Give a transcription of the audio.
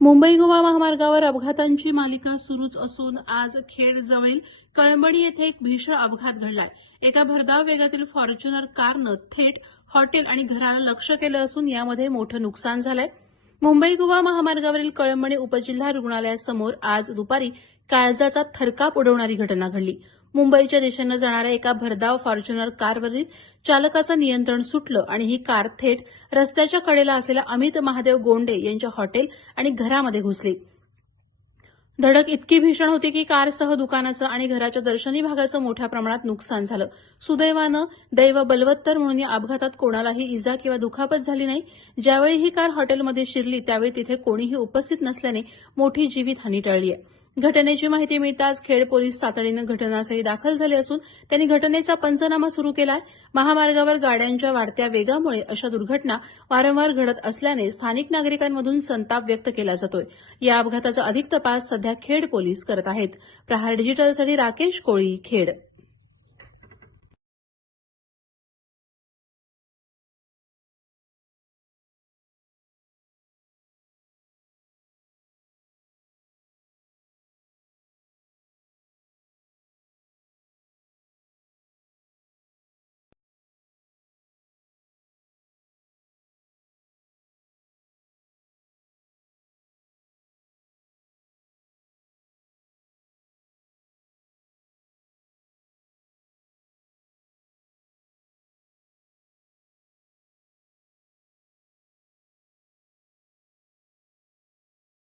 मुंबई गोवा महामार्गावर अपघातांची मालिका सुरूच असून आज खेडजवळील कळंबणी येथे एक भीषण अपघात घडलाय। एका भरधाव वेगातील फॉर्च्युनर कारनं थेट हॉटेल आणि घराला लक्ष्य केलं असून यामध्ये मोठं नुकसान झालंय। मुंबई गोवा महामार्गावरील कळंबणी उपजिल्हा रुग्णालयासमोर आज दुपारी काळजाचा थरकाप उडवणारी घटना घडली। मुंबईच्या दिशेनं जाणाऱ्या एका भरधाव फॉर्च्युनर कारवरील चालकाचं नियंत्रण सुटलं आणि ही कार थेट रस्त्याच्या कडेला असलेल्या अमित महादेव गोंडे यांच्या हॉटेल आणि घरामध्ये घुसली। धडक इतकी भीषण होती की कारसह दुकानाचं आणि घराच्या दर्शनी भागाचं मोठ्या प्रमाणात नुकसान झालं। सुदैवानं दैव बलवत्तर म्हणून या अपघातात कोणालाही इजा किंवा दुखापत झाली नाही। ज्यावेळी ही कार हॉटेलमध्ये शिरली त्यावेळी तिथे कोणीही उपस्थित नसल्याने मोठी जीवितहानी टळली आहे। घटनेची माहिती मिळताच खेड पोलीस तातडीनं घटनास्थळी दाखल झाले असून त्यांनी घटनेचा पंचनामा सुरू केलाय। महामार्गावर गाड्यांच्या वाढत्या वेगामुळे अशा दुर्घटना वारंवार घडत असल्याने स्थानिक नागरिकांमधून संताप व्यक्त केला जातोय। या अपघाताचा अधिक तपास सध्या खेड पोलीस करत आहेत। प्रहार डिजिटलसाठी राकेश कोळी, खेड।